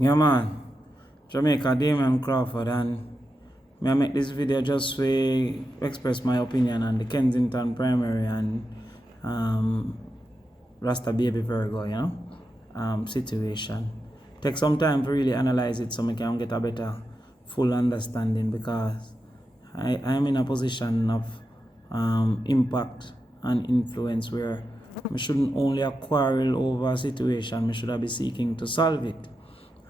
Yeah man, Jamaica Damien Crawford, and I make this video just to express my opinion on the Kensington primary and um, Rasta baby Virgo, situation. Take some time to really analyze it so I can get a better full understanding, because I am in a position of impact and influence where I shouldn't only quarrel over a situation, I should be seeking to solve it.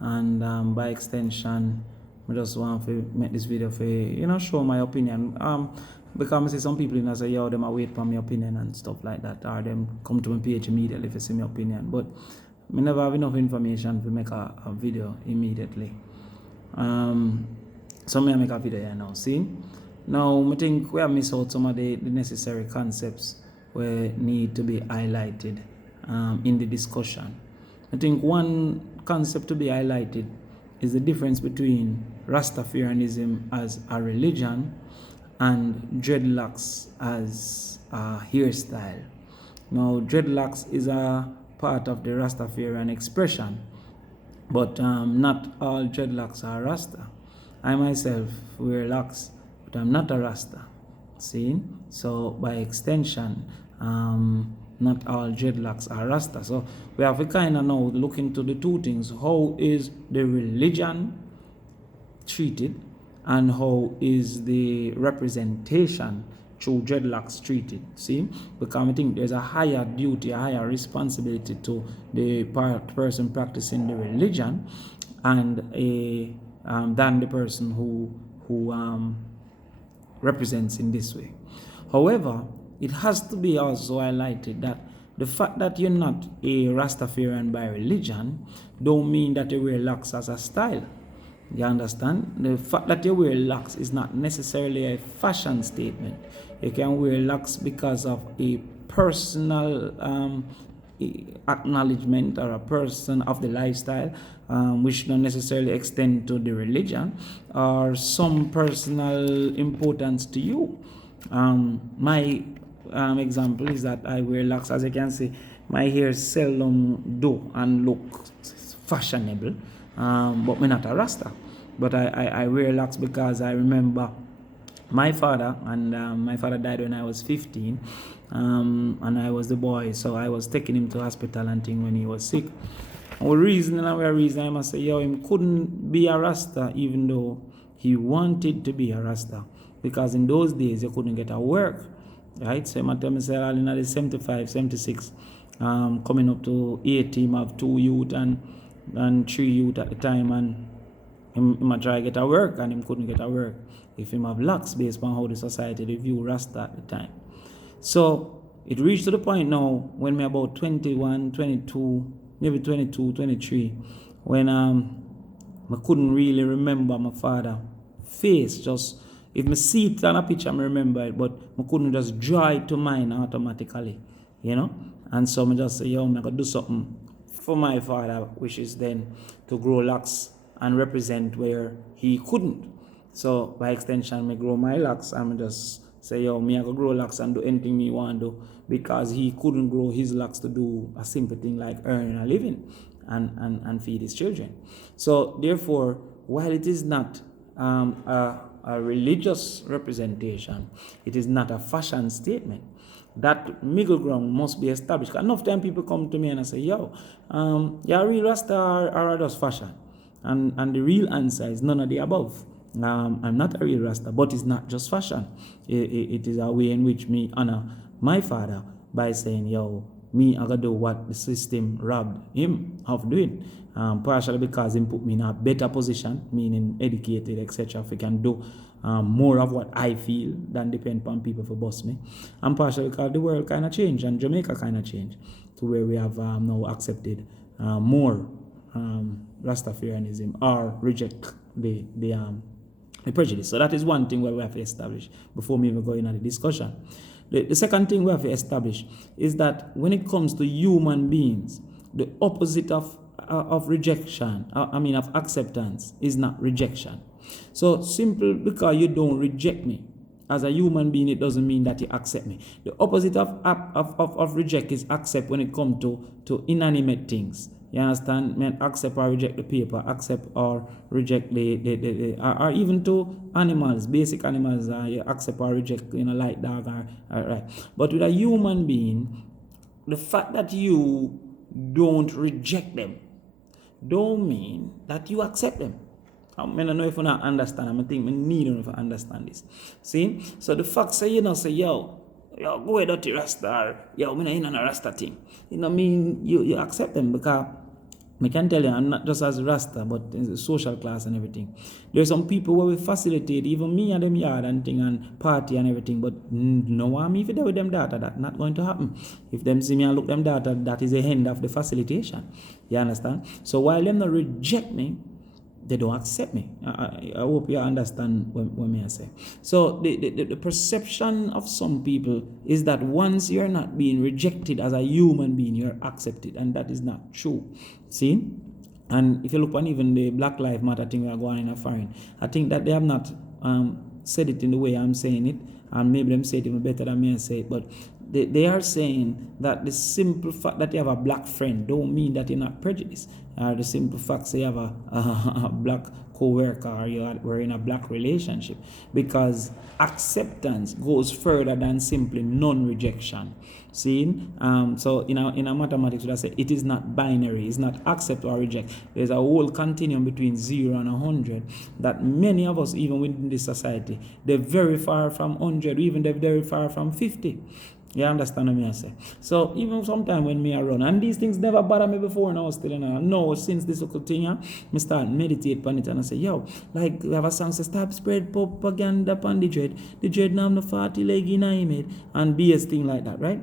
And by extension, I just want to make this video for show my opinion. Because I see some people say, yo, them wait for my opinion and stuff like that, or them come to my page immediately if see my opinion. But I never have enough information to make a video immediately. So I make a video here now. See? Now I think we have missed out some of the necessary concepts where need to be highlighted in the discussion. I think one concept to be highlighted is the difference between Rastafarianism as a religion and dreadlocks as a hairstyle. Now, dreadlocks is a part of the Rastafarian expression, but not all dreadlocks are Rasta. I myself wear locks, but I'm not a Rasta. See? So, by extension, not all dreadlocks are Rasta. So we have to kind of now look into the two things. How is the religion treated, and how is the representation through dreadlocks treated? See? Because I think there's a higher duty, a higher responsibility to the person practicing the religion and than the person who represents in this way. However, it has to be also highlighted that the fact that you're not a Rastafarian by religion don't mean that you wear locks as a style. You understand? The fact that you wear locks is not necessarily a fashion statement. You can wear locks because of a personal acknowledgement or a person of the lifestyle, which don't necessarily extend to the religion or some personal importance to you. My example is that I wear locks. As you can see, my hair seldom do and look fashionable, but me not a Rasta. But I wear locks because I remember my father, and my father died when I was 15, and I was the boy, so I was taking him to hospital and thing when he was sick. And the reason I must say, yo, him couldn't be a Rasta even though he wanted to be a Rasta, because in those days you couldn't get a work. Right, so I tell myself in the 75, 76, coming up to 80, I have 2 youth and 3 youth at the time, and him try to get a work, and him couldn't get a work if him have locks based on how the society view Rasta at the time. So it reached to the point now when me about 21, 22, maybe 22, 23, when I couldn't really remember my father face. Just if I see it on a picture, I remember it, but I couldn't just draw it to mind automatically, And so I just say, yo, I'm going to do something for my father, which is then to grow locks and represent where he couldn't. So by extension, I grow my locks, and I just say, yo, me I go grow locks and do anything me want to do, because he couldn't grow his locks to do a simple thing like earning a living and feed his children. So therefore, while it is not a religious representation, it is not a fashion statement. That middle ground must be established. Enough time people come to me and I say, yo, you're a real Rasta or just fashion? And the real answer is none of the above. I'm not a real Rasta, but it's not just fashion. It is a way in which me honor my father by saying, yo, me I gotta do what the system robbed him of doing. Partially because he put me in a better position, meaning educated, etc. If I can do more of what I feel than depend upon people for boss me. And partially because the world kind of changed and Jamaica kind of changed to where we have now accepted more Rastafarianism or reject the prejudice. So that is one thing where we have to establish before we even go into the discussion. The second thing we have to establish is that when it comes to human beings, the opposite of rejection, of acceptance, is not rejection. So simple, because you don't reject me as a human being, it doesn't mean that you accept me. The opposite of reject is accept when it comes to inanimate things. You understand? Man, accept or reject the paper, accept or reject or even to animals, basic animals, you accept or reject, like dog, right. But with a human being, the fact that you don't reject them don't mean that you accept them. I don't know if you not understand. I think we need to understand this. See? So the fact say, say, yo, go ahead dirty Rasta, or yo, me not in a Rasta thing. Mean you accept them, because I can tell you, I'm not just as Rasta, but in the social class and everything. There are some people where we facilitate, even me and them yard and thing and party and everything, but no one if you with them data, that's not going to happen. If them see me and look them data, that is the end of the facilitation. You understand? So while them not reject me, they don't accept me. I hope you understand what I say. So the perception of some people is that once you're not being rejected as a human being, you're accepted, and that is not true. See? And if you look on even the Black Lives Matter thing we are going in a foreign, I think that they have not said it in the way I'm saying it, and maybe them say it even better than me I say it, but they are saying that the simple fact that you have a black friend don't mean that you're not prejudiced. The simple fact that you have a black co-worker, or we're in a black relationship, because acceptance goes further than simply non-rejection. See? So in a mathematics, I say it is not binary. It's not accept or reject. There's a whole continuum between 0 and 100 that many of us, even within this society, they're very far from 100, even they're very far from 50. You understand what I say? So even sometimes when me I run, and these things never bother me before now still, no, since this little thing, I start meditate upon it, and I say, yo, like we have a song say, stop spread propaganda upon the dread now have no 40 leg in it, and BS thing like that, right?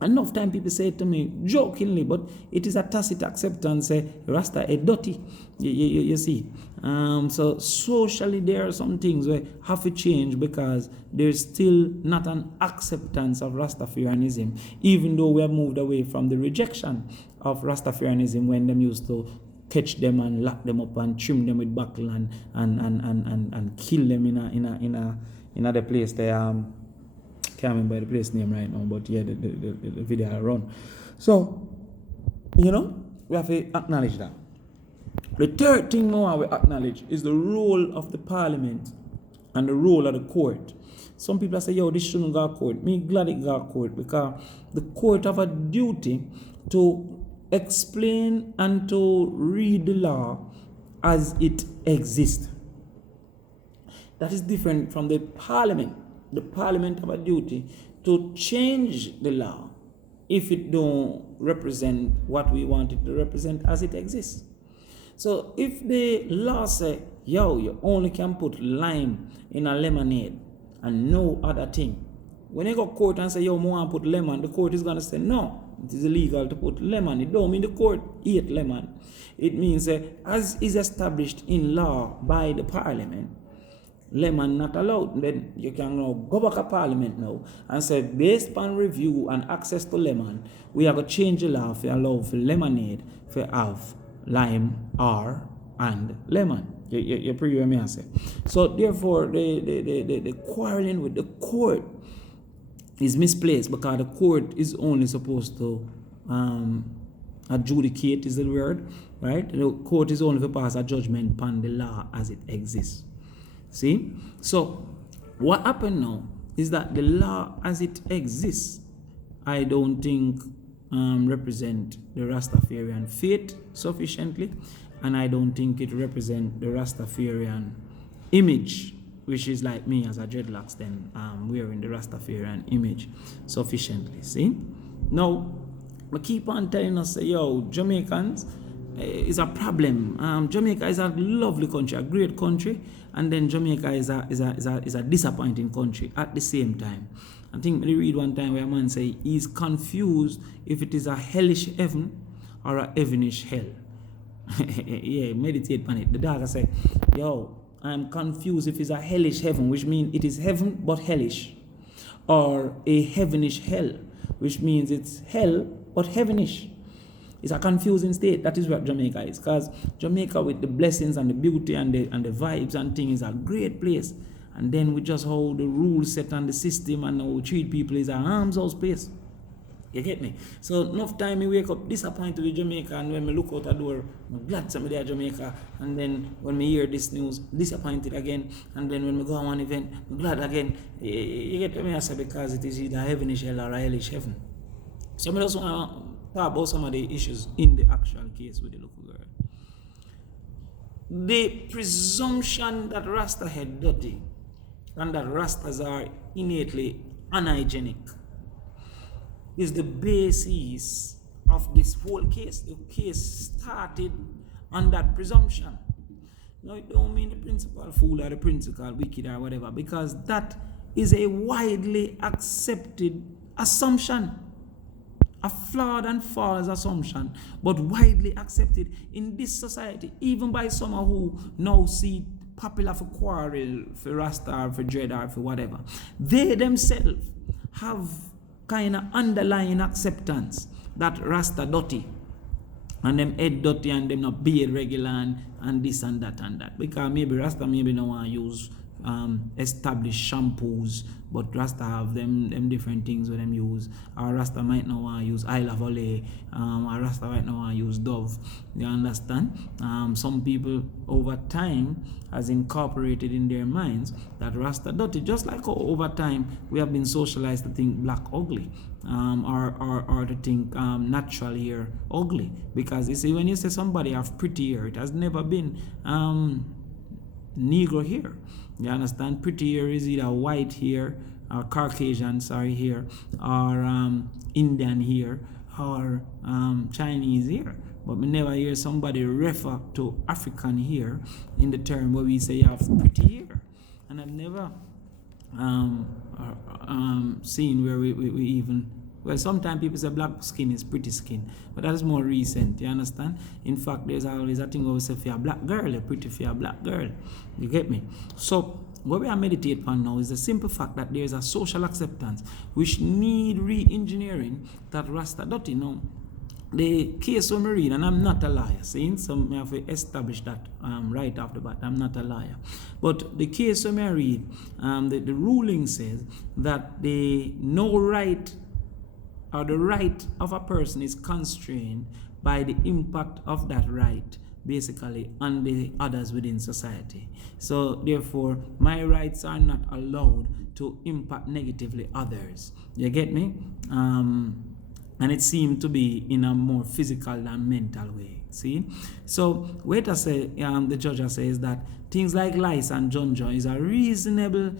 Enough time people say it to me jokingly, but it is a tacit acceptance. Rasta a dirty. You see. So socially there are some things where have to change, because there's still not an acceptance of Rastafarianism, even though we have moved away from the rejection of Rastafarianism when them used to catch them and lock them up and trim them with buckle and kill them in a place there. Can't remember the place name right now, but yeah, the video I run. So, we have to acknowledge that. The third thing more we acknowledge is the role of the parliament and the role of the court. Some people say, yo, this shouldn't go to court. Me glad it go to court, because the court have a duty to explain and to read the law as it exists. That is different from the parliament. The parliament have a duty to change the law if it don't represent what we want it to represent as it exists. So if the law say, yo, you only can put lime in a lemonade and no other thing, when you go to court and say, yo, I want to put lemon, the court is going to say, no, it is illegal to put lemon. It don't mean the court ate lemon. It means as is established in law by the parliament, lemon not allowed. Then you can now go back to parliament now and say, based upon review and access to lemon, we are going to change the law to allow for lemonade to have lime or and lemon. You pre me say. So therefore the quarreling with the court is misplaced, because the court is only supposed to adjudicate is the word, right? The court is only to pass a judgment upon the law as it exists. See? So, what happened now is that the law as it exists, I don't think represent the Rastafarian faith sufficiently, and I don't think it represents the Rastafarian image, which is like me as a dreadlocks then wearing the Rastafarian image sufficiently. See? Now, we keep on telling us, yo, Jamaicans, is a problem. Jamaica is a lovely country, a great country, and then Jamaica is a disappointing country at the same time. I think we read one time where a man say he's confused if it is a hellish heaven or a heavenish hell. Yeah, meditate on it. The dog say, yo, I'm confused if it's a hellish heaven, which means it is heaven but hellish, or a heavenish hell, which means it's hell but heavenish. It's a confusing state. That is what Jamaica is. Because Jamaica, with the blessings and the beauty and the vibes and things, is a great place. And then we just how the rules set and the system and how we treat people is a arms house place. You get me? So enough time me wake up disappointed with Jamaica, and when me look out the door, I'm glad somebody at Jamaica, and then when me hear this news, disappointed again, and then when me go on one event, I'm glad again. You get me? I say because it is either heavenish hell or a hellish heaven. So I just want to talk about some of the issues in the actual case with the little girl. The presumption that Rasta head dirty and that Rastas are innately unhygienic is the basis of this whole case. The case started on that presumption. Now, it don't mean the principal fool or the principal wicked or whatever, because that is a widely accepted assumption. A flawed and false assumption, but widely accepted in this society, even by some who now see popular for quarrel, for Rasta, or for dread, or for whatever. They themselves have kind of underlying acceptance that Rasta dirty, and them head dirty, and them not beard regular, and this and that and that. Because maybe Rasta maybe don't want to use established shampoos, but Rasta have them different things where them use. Or Rasta might not want to use Isle of Olay, or Rasta might not want to use Dove. You understand? Some people over time has incorporated in their minds that Rasta dirty, just like over time we have been socialized to think black ugly, or to think natural hair ugly. Because you see, when you say somebody have pretty hair, it has never been Negro hair. You understand? Pretty hair is either white hair or Caucasian, hair, or Indian hair, or Chinese hair. But we never hear somebody refer to African hair in the term where we say you have pretty hair. And I've never seen where we even, well, sometimes people say black skin is pretty skin, but that is more recent, you understand? In fact, there's always a thing where we say for a black girl, you're pretty for a black girl. You get me? So what we are meditating on now is the simple fact that there is a social acceptance which need re-engineering that Rasta dirty. Now, the case when we read, and I'm not a liar, see, so I have to establish that right off the bat, I'm not a liar. But the case when I read, the ruling says that the no right, or the right of a person is constrained by the impact of that right, basically, on the others within society. So therefore, my rights are not allowed to impact negatively others. You get me? And it seemed to be in a more physical than mental way. See? So what I say, the judge says that things like lice and junjo is a reasonable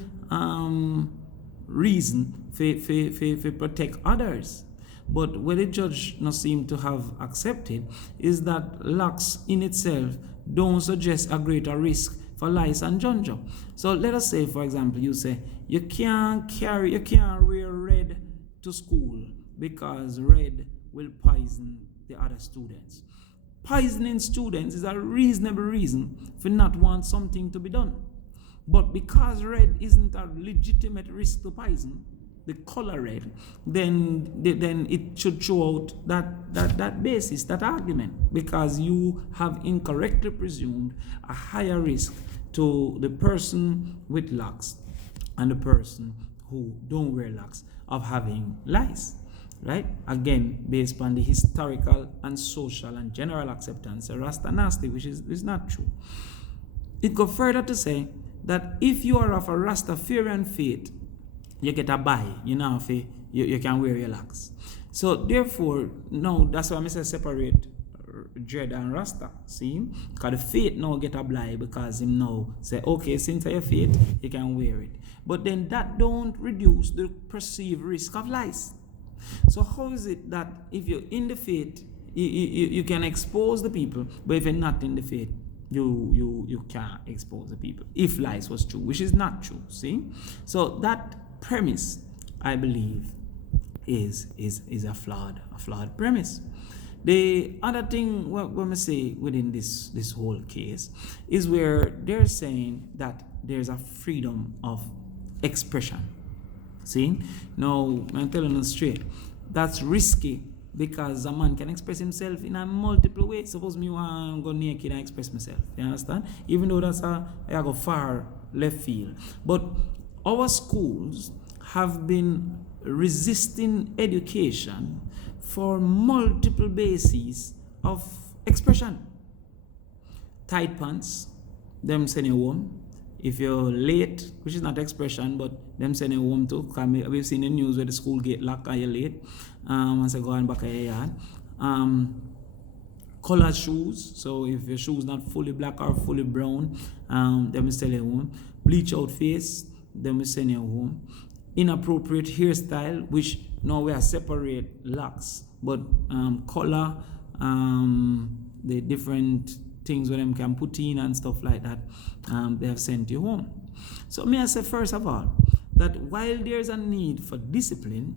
reason for protect others. But what the judge not seem to have accepted is that locks in itself don't suggest a greater risk for lice and junjo. So let us say, for example, you say you can't wear red to school because red will poison the other students. Poisoning students is a reasonable reason for not want something to be done. But because red isn't a legitimate risk to poison, the color red, then it should show out that basis, that argument, because you have incorrectly presumed a higher risk to the person with locks and the person who don't wear locks of having lice. Right? Again, based on the historical and social and general acceptance of Rasta nasty, which is not true. It goes further to say that if you are of a Rastafarian faith, you get a buy, you know, you can wear your locks. So therefore, no, that's why I say separate dread and Rasta. See? Because the faith now get a blind because him now say, okay, since your faith, you can wear it. But then that don't reduce the perceived risk of lice. So how is it that if you're in the faith, you can expose the people, but if you're not in the faith, you can't expose the people, if lies was true, which is not true, see? So that premise, I believe, is a flawed premise. The other thing what we say within this whole case is where they're saying that there's a freedom of expression. See? Now, I'm telling you straight, that's risky because a man can express himself in a multiple ways. Suppose me want to go naked and express myself. You understand? Even though I go far left field. But our schools have been resisting education for multiple bases of expression. Tight pants, them send you home. If you're late, which is not expression, but them send you home too. We've seen the news where the school gate locked and you're late. Once you go on back of your yard. Colored shoes, so if your shoes not fully black or fully brown, them will send you home. Bleach out face, them will send you home. Inappropriate hairstyle, which now we are separate locks, but color, the different things where them can put in and stuff like that, they have sent you home. So may I say first of all that while there's a need for discipline,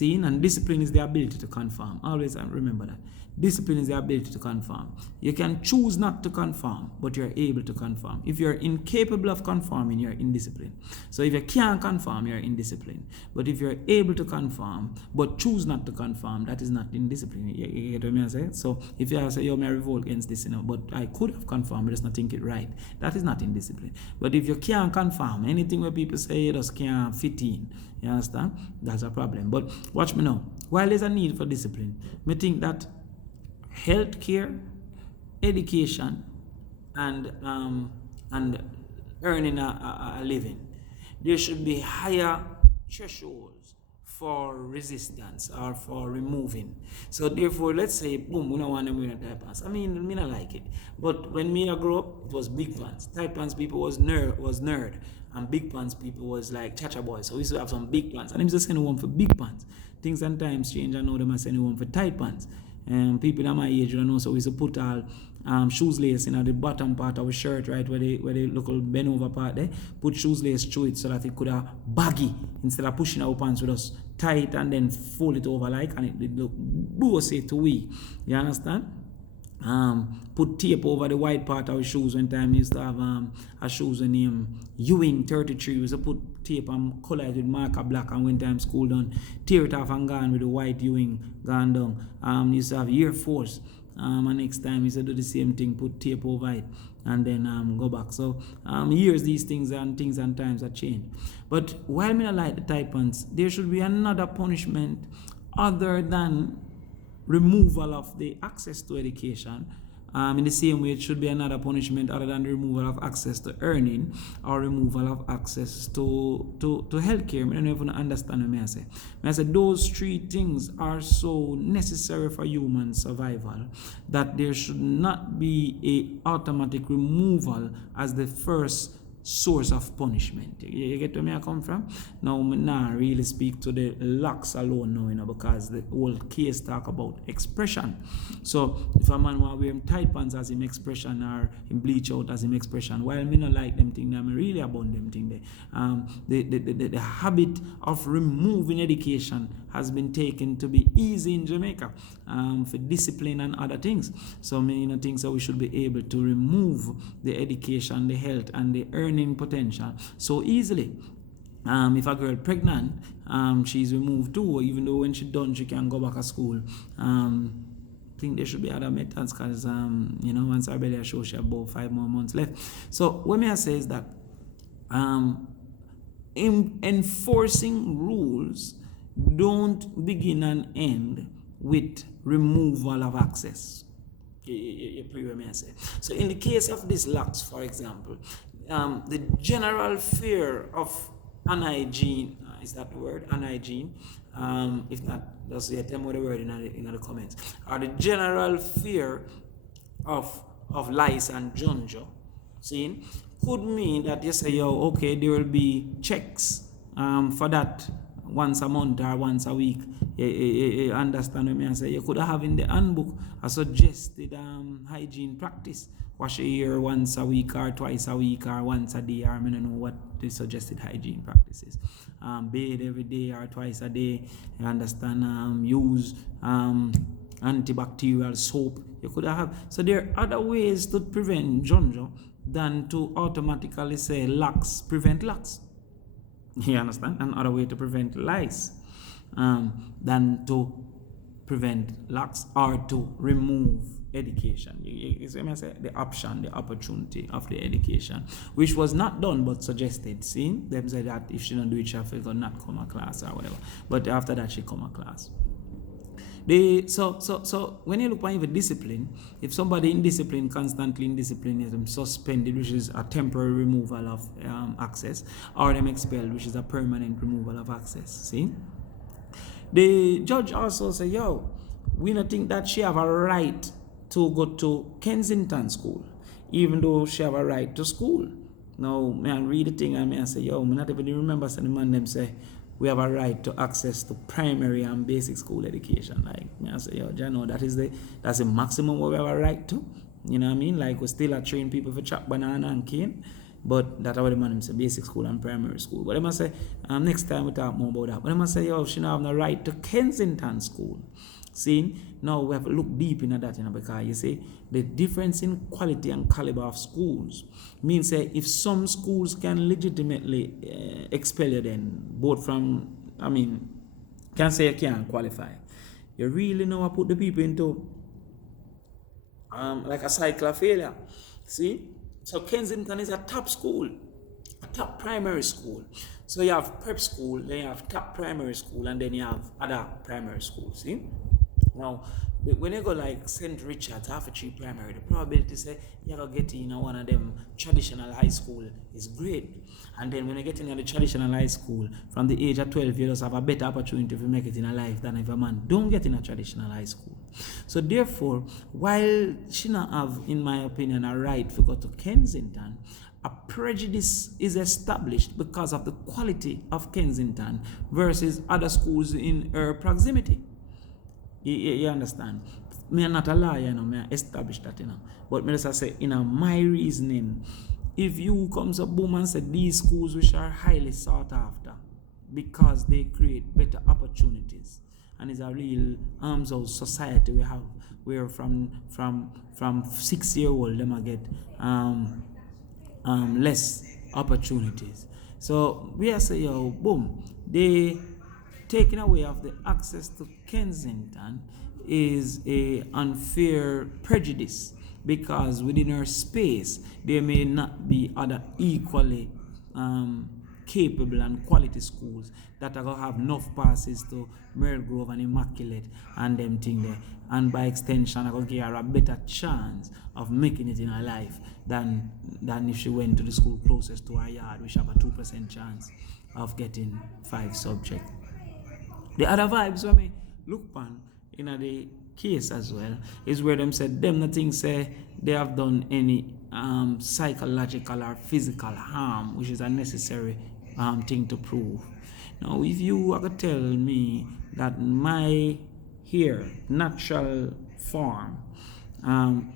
and discipline is the ability to conform. Always remember that. Discipline is the ability to conform. You can choose not to conform, but you're able to conform. If you're incapable of conforming, you're indisciplined. So if you can't conform, you're indisciplined. But if you're able to conform, but choose not to conform, that is not indiscipline. You get what I say? So if you say, yo, may I revolt against this, but I could have conformed, but just not think it right. That is not indiscipline. But if you can't conform, anything where people say you just can't fit in, you understand? That's a problem. But watch me now. While there's a need for discipline, I think that healthcare, education, and earning a living, there should be higher thresholds for resistance or for removing. So therefore, let's say, boom, we don't want them wearing tight pants. I mean, I like it. But when me I grew up, it was big pants. Tight pants people was nerd. And big pants people was like cha-cha boys. So we used to have some big pants. And I'm just sending one for big pants. Things and times change. I know them are sending one for tight pants. People in my age, you know, so we used to put all shoes lace in the bottom part of a shirt, right, where the local bend over part there, put shoes lace through it so that it could have baggy instead of pushing our pants with us tight and then fold it over like, and it look bossy to we. You understand? Put tape over the white part of our shoes. One time we used to have a shoes named Ewing 33. We used to put tape and color it with marker black, and when time school done, tear it off and gone with the white Ewing gone down. We used to have Air Force. And next time we used to do the same thing, put tape over it and then go back. So years these things and times have changed. But while me not like the tight pants, there should be another punishment other than removal of the access to education. In the same way, it should be another punishment other than the removal of access to earning or removal of access to healthcare. I don't even understand what I say. I say those three things are so necessary for human survival that there should not be a automatic removal as the first source of punishment. You get where I come from? Now, I not really speak to the locks alone now, you know, because the whole case talk about expression. So, if a man want to wear him tight pants as him expression or him bleach out as him expression, while me not like them thing, I'm really about them thing there. The habit of removing education has been taken to be easy in Jamaica for discipline and other things. So, many things that we should be able to remove the education, the health, and the earning potential so easily. If a girl pregnant, she's removed too, even though when she's done, she can go back to school. I think there should be other methods because, once her belly shows, she have about 5 more months left. So what may I say is that enforcing rules don't begin and end with removal of access. You may I say. So in the case of these locks, for example, the general fear of unhygiene, is that the word, unhygiene? If not, just tell me the word in the comments. Or the general fear of lice and junjo, could mean that you say, okay, there will be checks for that once a month or once a week. You understand what I say? You could have in the handbook a suggested hygiene practice. Wash your hair once a week or twice a week or once a day, or I don't know what the suggested hygiene practice is. Bathe every day or twice a day. You understand? Use antibacterial soap. You could have. So there are other ways to prevent junjo than to automatically say locks prevent locks. You understand? Another way to prevent lice than to prevent locks or to remove education. You may say the option, the opportunity of the education, which was not done but suggested. See, them say that if she don't do it, she will not come a class or whatever. But after that, she come a class. So when you look at even discipline, if somebody in discipline, constantly in discipline, is them suspended, which is a temporary removal of access, or them expelled, which is a permanent removal of access. See, the judge also say, yo, we don't think that she have a right to go to Kensington school, even though she have a right to school. Now, man, read the thing and I say, yo, me not even remember saying the man them say we have a right to access to primary and basic school education. Like, me I say, yo, you know, that's the maximum we have a right to. You know what I mean? Like, we still are training people for chop banana and cane, but that's what the man say, basic school and primary school. But I must say, next time we talk more about that. But I must say, yo, she don't have no right to Kensington school. See, now we have to look deep into that, because you see, the difference in quality and caliber of schools means that if some schools can legitimately expel you then, both from, can say you can't qualify. You really know I put the people into like a cycle of failure. See? So Kensington is a top school, a top primary school. So you have prep school, then you have top primary school, and then you have other primary schools. See? Now, when you go like St. Richard's, half a tree primary, the probability say you're going to get in one of them traditional high school is great. And then when you get in the traditional high school, from the age of 12, you just have a better opportunity to make it in a life than if a man don't get in a traditional high school. So therefore, while she not have, in my opinion, a right to go to Kensington, a prejudice is established because of the quality of Kensington versus other schools in her proximity. You understand? Me are not a lawyer, me I establish that, But me just say, my reasoning, if you comes up boom and say these schools which are highly sought after because they create better opportunities, and it's a real arms out society we have, where from 6-year-old them I get less opportunities. So we are say, yo, boom, they taking away of the access to Kensington is a unfair prejudice, because within her space there may not be other equally capable and quality schools that are going to have enough passes to Merle Grove and Immaculate and them thing there, and by extension are going to give her a better chance of making it in her life than if she went to the school closest to her yard, which have a 2% chance of getting 5 subjects. The other vibes when me look on in the case as well is where them said them nothing say they have done any psychological or physical harm, which is a necessary thing to prove. Now, if you are to tell me that my hair, natural form,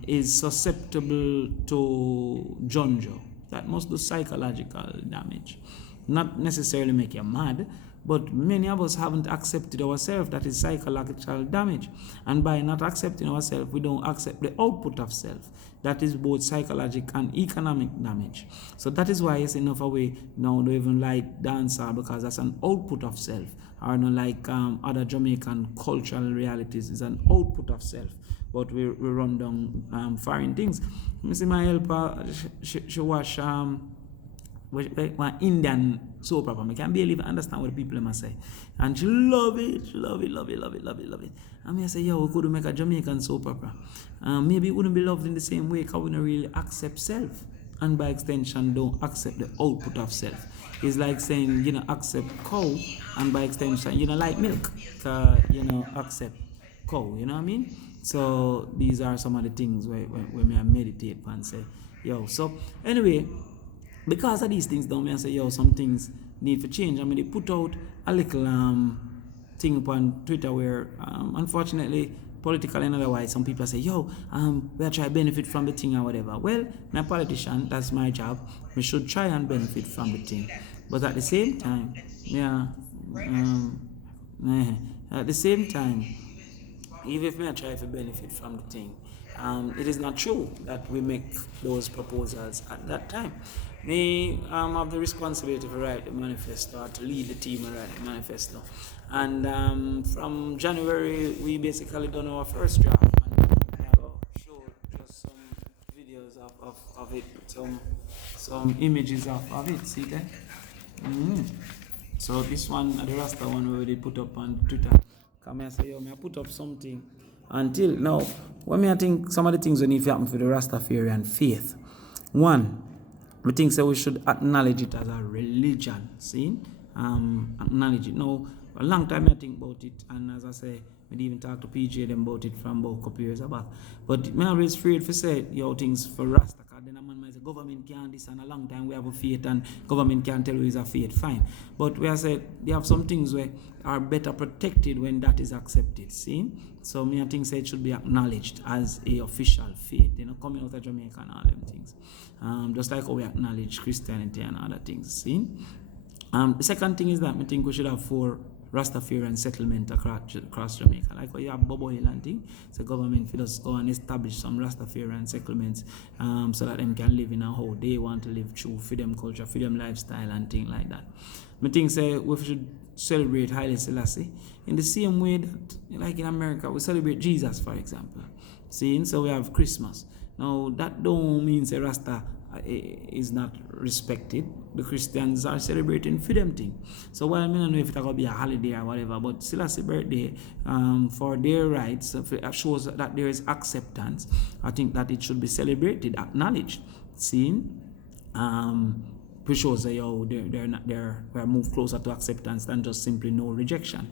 is susceptible to jonjo, that must do psychological damage. Not necessarily make you mad, but many of us haven't accepted ourselves. That is psychological damage. And by not accepting ourselves, we don't accept the output of self. That is both psychological and economic damage. So that is why it's enough a way now don't even like dancehall, because that's an output of self. Or not like other Jamaican cultural realities, is an output of self. But we run down foreign things. I see my helper, she watch one Indian soap opera. I can't barely understand what the people must say. And she love it. And I say, yo, we could make a Jamaican soap opera. Maybe it wouldn't be loved in the same way, because we don't really accept self. And by extension, don't accept the output of self. It's like saying, accept cow, and by extension, like milk. Accept cow, you know what I mean? So these are some of the things where I meditate and say, yo. So anyway, because of these things, don't I say, yo, some things need to change. They put out a little thing upon Twitter where, unfortunately, politically and otherwise, some people say, yo, we'll try to benefit from the thing or whatever. Well, I'm a politician, that's my job. We should try and benefit from the thing. But at the same time, even if I try to benefit from the thing, it is not true that we make those proposals at that time. Me have the responsibility to write the manifesto, or to lead the team and write the manifesto. And from January, we basically done our first draft, and we have to show of it, some images of it. See there? So this one, the Rasta one, we already put up on Twitter. Come here, say, yo, me I put up something. Until now, when me I think some of the things we need to happen for the Rastafarian faith. One, we think so we should acknowledge it as a religion. See? Acknowledge it. Now, a long time I think about it, and as I say, we even talk to PJ them about it from about a couple years back. But me always afraid to say, yo, things for Rasta, because then a man might say, government can't this, and a long time we have a faith, and government can't tell you it's a faith, fine. But we have said, they have some things where are better protected when that is accepted, see? So me I think say it should be acknowledged as a official faith, coming out of Jamaica and all them things. Just like how we acknowledge Christianity and other things, see? The second thing is that I think we should have 4 Rastafarian settlement across Jamaica. Like you have Bobo Hill and thing, so government will just go and establish some Rastafarian settlements so that them can live in a how they want to live through freedom culture, freedom lifestyle and things like that. I think say we should celebrate Haile Selassie in the same way that, like in America, we celebrate Jesus, for example. See, so we have Christmas. Now that don't mean say Rasta is not respected. The Christians are celebrating freedom thing. So while I don't know if it's going to be a holiday or whatever, but Selassie birthday for their rights shows that there is acceptance. I think that it should be celebrated, acknowledged, seen. Which shows that we're moved closer to acceptance than just simply no rejection.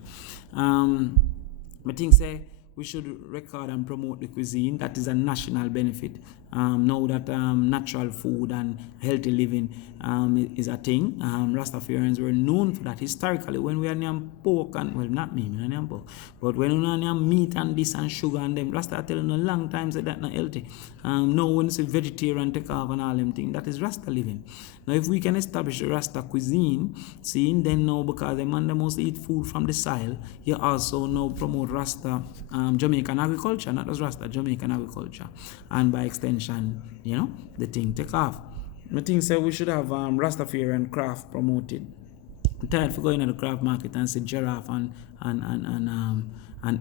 I think say we should record and promote the cuisine. That is a national benefit. Now that natural food and healthy living is a thing. Rastafarians were known for that historically. When we are near pork and, well, not me, I'm near pork, but when we are near meat and this and sugar and them, Rasta are telling a long time say that not healthy. Now when you say vegetarian take off and all them things, that is Rasta living. Now if we can establish the Rasta cuisine, see, then now because the man must eat food from the soil, you also now promote Rasta Jamaican agriculture, not just Rasta, Jamaican agriculture. And by extension, the thing take off. I think say we should have Rastafarian craft promoted. I'm tired for going to the craft market and see giraffe and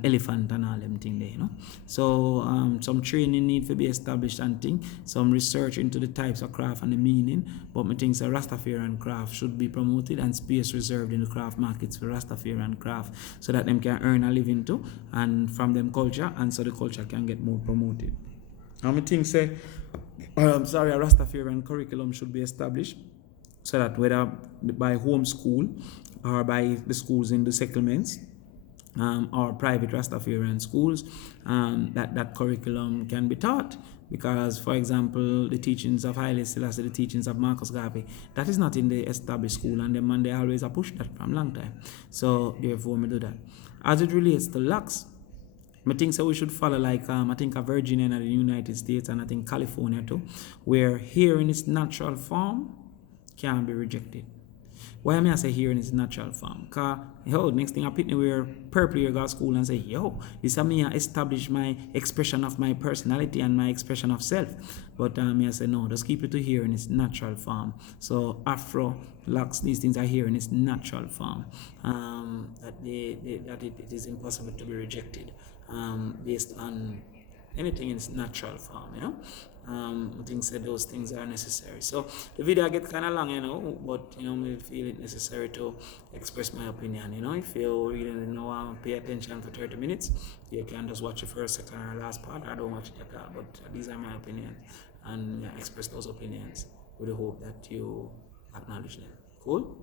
elephant and all them thing there, So some training need to be established and thing, some research into the types of craft and the meaning. But I think Rastafarian craft should be promoted and space reserved in the craft markets for Rastafarian craft so that them can earn a living too and from them culture, and so the culture can get more promoted. I think a Rastafarian curriculum should be established so that whether by home school or by the schools in the settlements or private Rastafarian schools, that curriculum can be taught. Because, for example, the teachings of Haile Selassie, the teachings of Marcus Garvey, that is not in the established school, and they always have pushed that from long time. So, therefore, we do that. As it relates to locks, I think so we should follow like I think Virginia and the United States, and I think California too, where here in its natural form can be rejected. Why am I say here in its natural form? Because, next thing I pick me wear purple here go to school and say, this is me establish my expression of my personality and my expression of self. But I say, no, just keep it to here in its natural form. So Afro, locks, these things are here in its natural form. That it is impossible to be rejected based on anything in its natural form, I think those things are necessary. So the video gets kind of long, but I feel it necessary to express my opinion. If you really pay attention for 30 minutes, you can just watch the first, second, or last part. I don't watch it at all, but these are my opinions, and express those opinions with the hope that you acknowledge them. Cool.